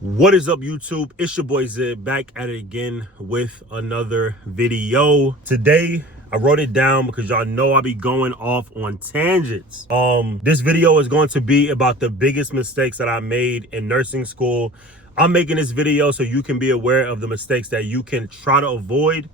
What is up, YouTube? It's your boy Zid back at it again with another video. Today I wrote it down because y'all know I be going off on tangents. This video is going to be about the biggest mistakes that I made in nursing school. I'm making this video so you can be aware of the mistakes that you can try to avoid,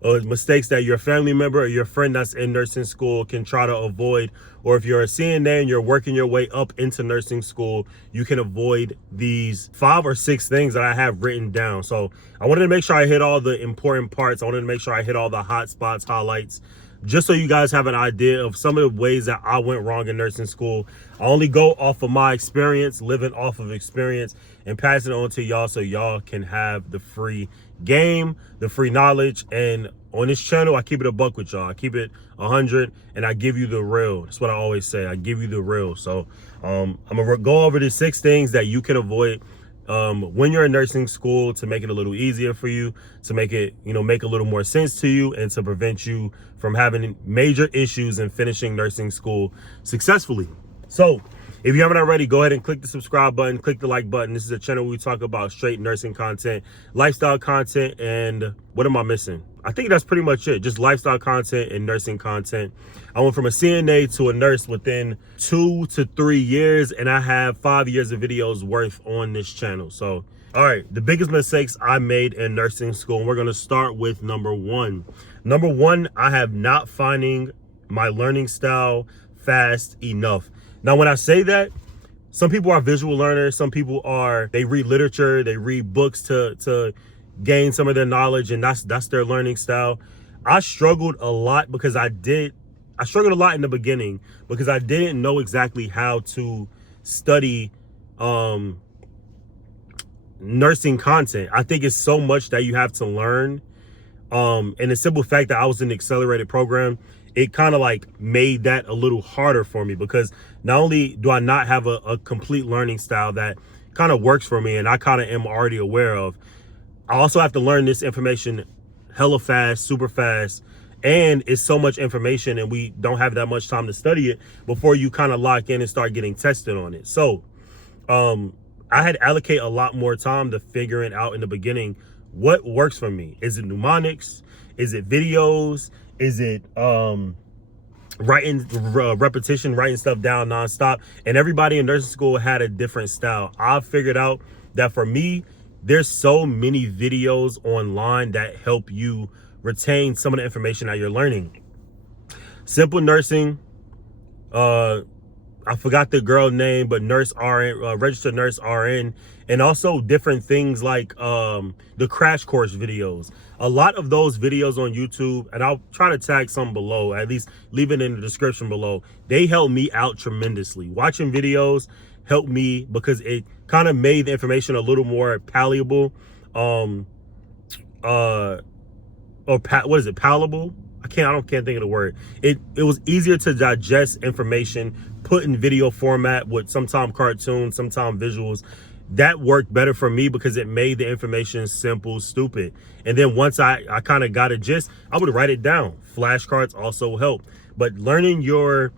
or mistakes that your family member or your friend that's in nursing school can try to avoid. Or if you're a CNA and you're working your way up into nursing school, you can avoid these 5 or 6 things that I have written down. So I wanted to make sure I hit all the important parts. I wanted to make sure I hit all the hot spots, highlights, just so you guys have an idea of some of the ways that I went wrong in nursing school. I only go off of my experience, living off of experience, and passing it on to y'all so y'all can have the free game, the free knowledge. And on this channel, I keep it a buck with y'all. I keep it 100 and I give you the real. That's what I always say. I give you the real. So I'm gonna go over the 6 things that you can avoid when you're in nursing school, to make it a little easier for you, to make it, make a little more sense to you, and to prevent you from having major issues in finishing nursing school successfully. So if you haven't already, go ahead and click the subscribe button, click the like button. This is a channel where we talk about straight nursing content, lifestyle content, and what am I missing? I think that's pretty much it. Just lifestyle content and nursing content. I went from a CNA to a nurse within 2 to 3 years, and I have 5 years of videos worth on this channel. So, all right, the biggest mistakes I made in nursing school, and we're gonna start with number 1. Number 1, I have not finding my learning style fast enough. Now, when I say that, some people are visual learners. Some people they read literature, they read books to gain some of their knowledge, and that's their learning style. I struggled a lot because I struggled a lot in the beginning because I didn't know exactly how to study nursing content. I think it's so much that you have to learn. And the simple fact that I was in the accelerated program, it kind of like made that a little harder for me, because not only do I not have a complete learning style that kind of works for me and I kind of am already aware of, I also have to learn this information hella fast, super fast. And it's so much information and we don't have that much time to study it before you kind of lock in and start getting tested on it. So I had to allocate a lot more time to figuring out in the beginning what works for me. Is it mnemonics? Is it videos? Is it writing repetition, writing stuff down nonstop? And everybody in nursing school had a different style. I figured out that for me, there's so many videos online that help you retain some of the information that you're learning. Simple nursing, I forgot the girl name, but nurse RN, registered nurse RN, and also different things like the crash course videos. A lot of those videos on YouTube, and I'll try to tag some below, at least leave it in the description below. They help me out tremendously. Watching videos helped me because it kind of made the information a little more palatable. What is it? Palatable? I can't think of the word. It was easier to digest information, put in video format with sometimes cartoons, sometimes visuals. That worked better for me because it made the information simple, stupid. And then once I kind of got a gist, I would write it down. Flashcards also help. But learning your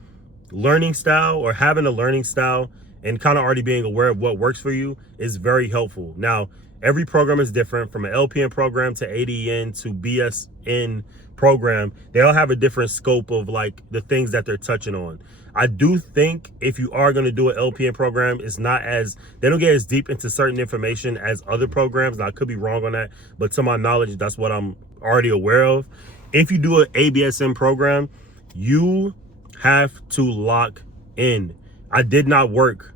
learning style, or having a learning style, and kind of already being aware of what works for you is very helpful. Now, every program is different, from an LPN program to ADN to BSN program. They all have a different scope of like the things that they're touching on. I do think if you are going to do an LPN program, they don't get as deep into certain information as other programs. Now, I could be wrong on that, but to my knowledge, that's what I'm already aware of. If you do an ABSN program, you have to lock in. I did not work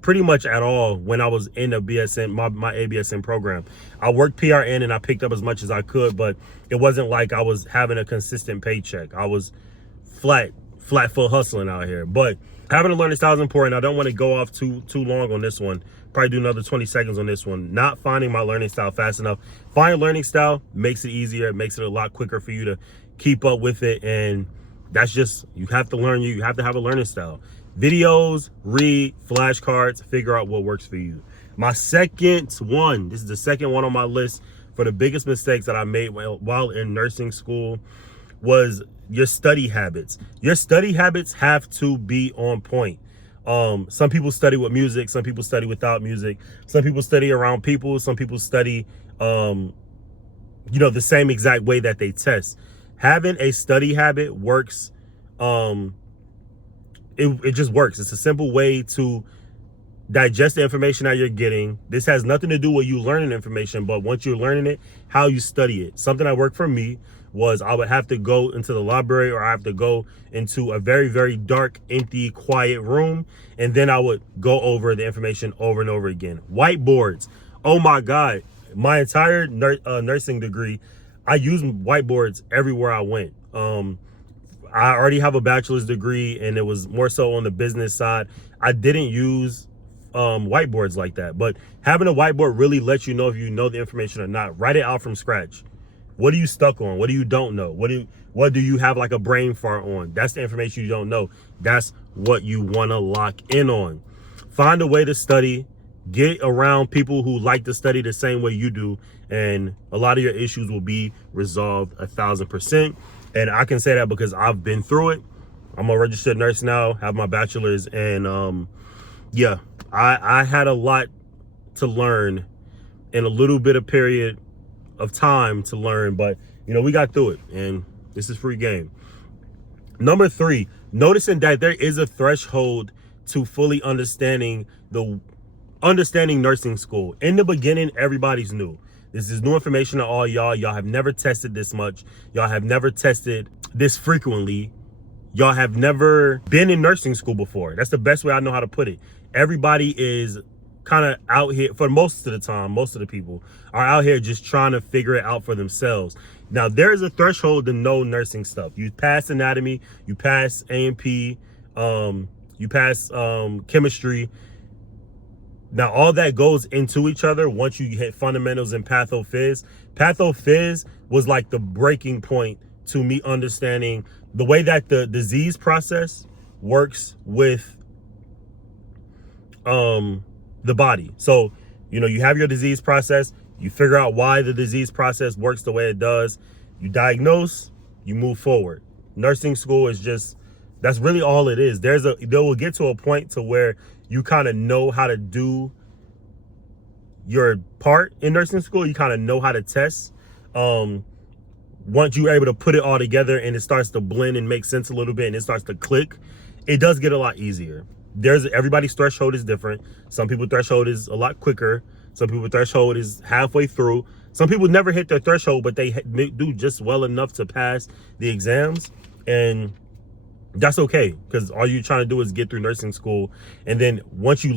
pretty much at all when I was in a BSN, my ABSN program. I worked PRN and I picked up as much as I could, but it wasn't like I was having a consistent paycheck. I was flat foot hustling out here. But having a learning style is important. I don't want to go off too long on this one. Probably do another 20 seconds on this one. Not finding my learning style fast enough. Finding learning style makes it easier. It makes it a lot quicker for you to keep up with it. And that's just, you have to learn. You have to have a learning style. Videos, read, flashcards, figure out what works for you. My second one, this is the second one on my list for the biggest mistakes that I made while in nursing school, was your study habits. Your study habits have to be on point. Some people study with music, some people study without music, some people study around people, some people study, the same exact way that they test. Having a study habit works. It just works. It's a simple way to digest the information that you're getting. This has nothing to do with you learning information, but once you're learning it, how you study it. Something that worked for me was I would have to go into the library, or I have to go into a very, very dark, empty, quiet room, and then I would go over the information over and over again. Whiteboards. Oh my God. My entire nursing degree, I used whiteboards everywhere I went. I already have a bachelor's degree, and it was more so on the business side. I didn't use whiteboards like that, but having a whiteboard really lets you know if you know the information or not. Write it out from scratch. What are you stuck on? What do you don't know? What do you have like a brain fart on? That's the information you don't know. That's what you want to lock in on. Find a way to study. Get around people who like to study the same way you do, and a lot of your issues will be resolved 1,000%. And I can say that because I've been through it. I'm a registered nurse now, have my bachelor's, and yeah, I had a lot to learn in a little bit of period of time to learn, but we got through it, and this is free game. Number 3, noticing that there is a threshold to fully understanding nursing school. In the beginning, everybody's new. This is new information to all y'all. Y'all have never tested this much. Y'all have never tested this frequently. Y'all have never been in nursing school before. That's the best way I know how to put it. Everybody is kind of out here, for most of the time, most of the people are out here just trying to figure it out for themselves. Now, there's a threshold to know nursing stuff. You pass anatomy, you pass A&P, you pass chemistry. Now, all that goes into each other once you hit fundamentals in pathophys. Pathophys was like the breaking point to me understanding the way that the disease process works with the body. So, you have your disease process, you figure out why the disease process works the way it does, you diagnose, you move forward. Nursing school is that's really all it is. There will get to a point to where you kind of know how to do your part in nursing school. You kind of know how to test. Once you're able to put it all together and it starts to blend and make sense a little bit and it starts to click, it does get a lot easier. Everybody's threshold is different. Some people's threshold is a lot quicker. Some people's threshold is halfway through. Some people never hit their threshold, but they do just well enough to pass the exams. And that's okay, because all you're trying to do is get through nursing school, and then once you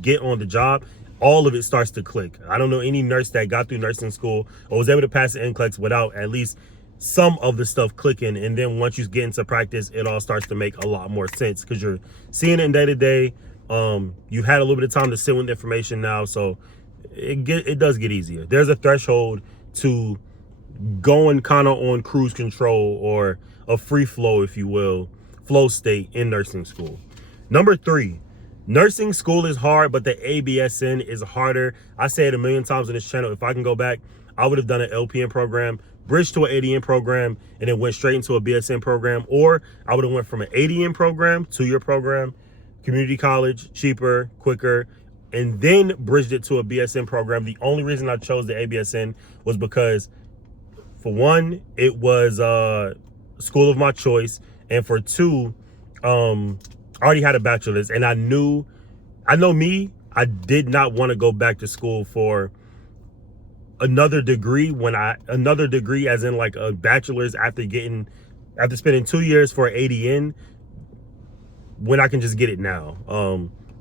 get on the job, all of it starts to click. I don't know any nurse that got through nursing school or was able to pass the NCLEX without at least some of the stuff clicking. And then once you get into practice, it all starts to make a lot more sense because you're seeing it in day to day. You've had a little bit of time to sit with the information now, so it does get easier. There's a threshold to going kind of on cruise control, or a free flow, if you will, flow state in nursing school. Number 3, nursing school is hard, but the ABSN is harder. I say it a million times on this channel. If I can go back, I would have done an LPN program, bridged to an ADN program, and then went straight into a BSN program. Or I would have went from an ADN program, 2-year program, community college, cheaper, quicker, and then bridged it to a BSN program. The only reason I chose the ABSN was because, for one, it was school of my choice, and for 2, I already had a bachelor's, and I know me, I did not want to go back to school for another degree as in like a bachelor's after spending 2 years for an ADN, when I can just get it now.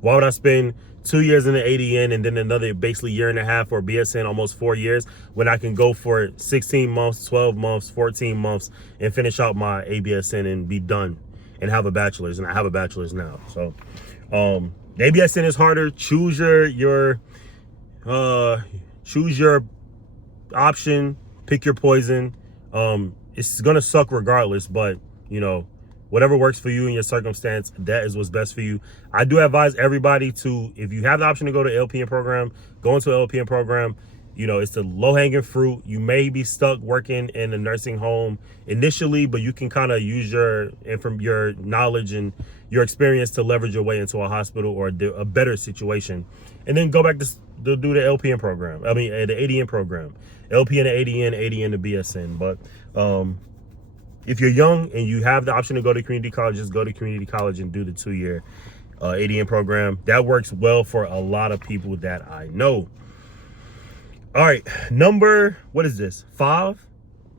Why would I spend 2 years in the ADN and then another basically year and a half for BSN, almost 4 years, when I can go for 16 months, 12 months, 14 months and finish out my ABSN and be done and have a bachelor's? And I have a bachelor's now. So the ABSN is harder. Choose your option, pick your poison. It's gonna suck regardless, but whatever works for you in your circumstance, that is what's best for you. I do advise everybody to, if you have the option to go to LPN program, go into an LPN program. It's the low-hanging fruit. You may be stuck working in a nursing home initially, but you can kind of use your knowledge and your experience to leverage your way into a hospital or a better situation, and then go back to do the LPN program. I mean, the ADN program, LPN to ADN, ADN to BSN. But if you're young and you have the option to go to community college, just go to community college and do the 2-year ADN program. That works well for a lot of people that I know. All right, what is this? 5.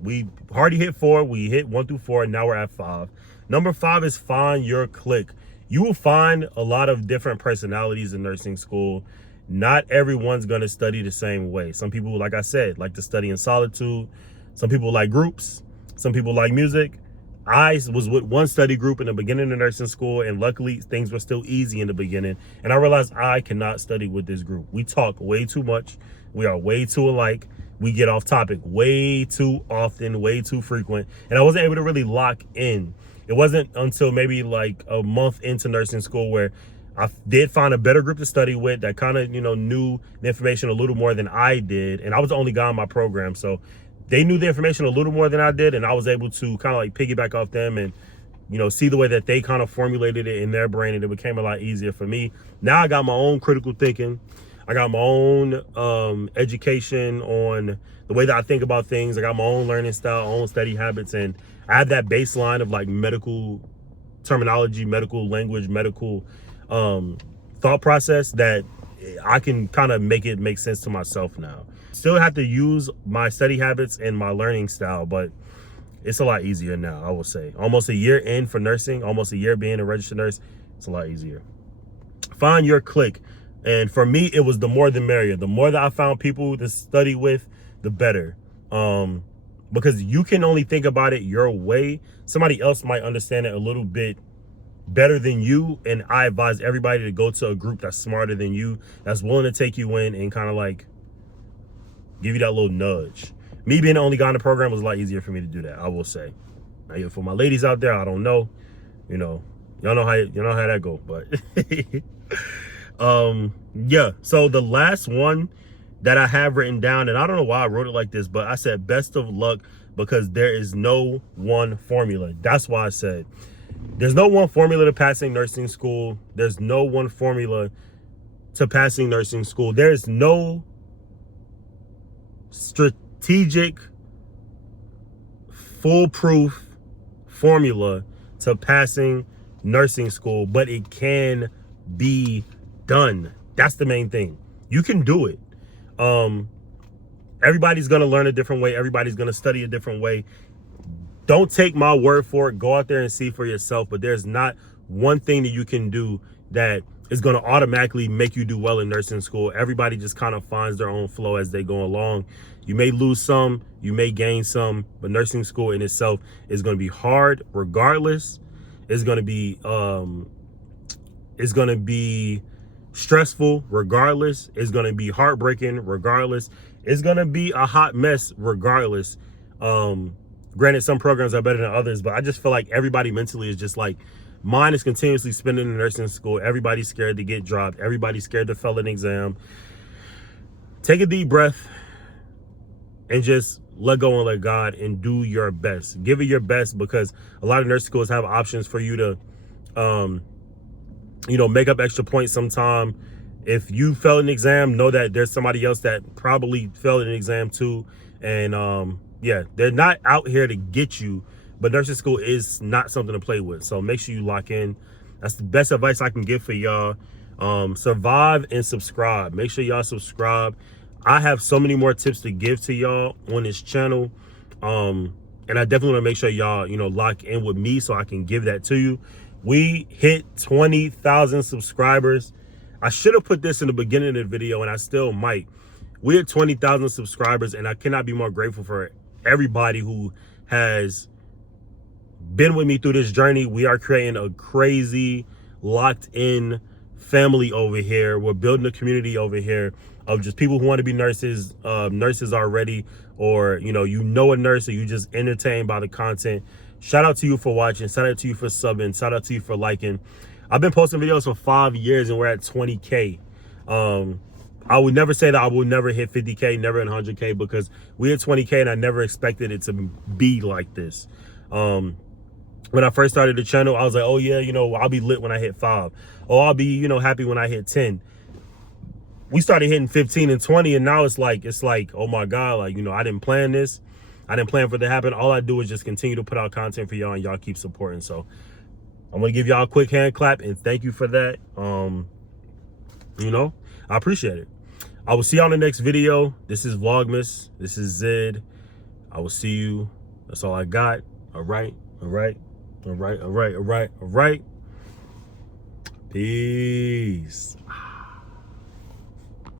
We already hit 4. We hit 1 through 4, and now we're at 5. Number 5 is find your clique. You will find a lot of different personalities in nursing school. Not everyone's going to study the same way. Some people, like I said, like to study in solitude. Some people like groups. Some people like music. I was with one study group in the beginning of nursing school, and luckily things were still easy in the beginning. And I realized I cannot study with this group. We talk way too much. We are way too alike. We get off topic way too often, way too frequent. And I wasn't able to really lock in. It wasn't until maybe like a month into nursing school where I did find a better group to study with that kind of, knew the information a little more than I did. And I was the only guy in my program. So they knew the information a little more than I did. And I was able to kind of like piggyback off them and, see the way that they kind of formulated it in their brain. And it became a lot easier for me. Now I got my own critical thinking. I got my own education on the way that I think about things. I got my own learning style, own study habits. And I have that baseline of like medical terminology, medical language, medical thought process that I can kind of make it make sense to myself now. Still have to use my study habits and my learning style, but it's a lot easier now, I will say. Almost a year in for nursing, almost a year being a registered nurse, it's a lot easier. Find your clique. And for me, it was the more the merrier. The more that I found people to study with, the better. Because you can only think about it your way. Somebody else might understand it a little bit better than you. And I advise everybody to go to a group that's smarter than you, that's willing to take you in and kind of like give you that little nudge. Me being the only guy in the program was a lot easier for me to do that, I will say. Now, for my ladies out there, I don't know. Y'all know how that go, but yeah. So the last one that I have written down, and I don't know why I wrote it like this, but I said best of luck because there is no one formula. That's why I said there's no one formula to passing nursing school. There's no one formula to passing nursing school. There's no strategic, foolproof formula to passing nursing school, but it can be done. That's the main thing. You can do it. Everybody's going to learn a different way. Everybody's going to study a different way. Don't take my word for it. Go out there and see for yourself. But there's not one thing that you can do that is going to automatically make you do well in nursing school. Everybody just kind of finds their own flow as they go along. You may lose some, you may gain some, but nursing school in itself is going to be hard regardless. It's going to be stressful regardless. It's going to be heartbreaking regardless. It's going to be a hot mess regardless. Granted, some programs are better than others, but I just feel like everybody mentally is just like, mine is continuously spending in nursing school. Everybody's scared to get dropped. Everybody's scared to fail an exam. Take a deep breath and just let go and let God and do your best. Give it your best, because a lot of nursing schools have options for you to, make up extra points sometime. If you fail an exam, know that there's somebody else that probably failed an exam too. And yeah, they're not out here to get you, but nursing school is not something to play with. So make sure you lock in. That's the best advice I can give for y'all. Survive and subscribe. Make sure y'all subscribe. I have so many more tips to give to y'all on this channel. And I definitely want to make sure y'all, lock in with me so I can give that to you. We hit 20,000 subscribers. I should have put this in the beginning of the video, and I still might. We hit 20,000 subscribers, and I cannot be more grateful for everybody who has been with me through this journey. We are creating a crazy, locked in family over here. We're building a community over here of just people who want to be nurses, nurses already, or a nurse, or you just entertained by the content. Shout out to you for watching. Shout out to you for subbing. Shout out to you for liking. I've been posting videos for 5 years and we're at 20K. I would never say that I will never hit 50K, never hit 100K, because we hit 20K and I never expected it to be like this. When I first started the channel, I was like, oh yeah, you know, I'll be lit when I hit 5. Oh, I'll be, you know, happy when I hit 10. We started hitting 15 and 20, and now it's like, oh my God, like, you know, I didn't plan this. I didn't plan for it to happen. All I do is just continue to put out content for y'all, and y'all keep supporting. So I'm gonna give y'all a quick hand clap and thank you for that. You know, I appreciate it. I will see y'all in the next video. This is Vlogmas. This is Zid. I will see you. That's all I got. All right. Peace.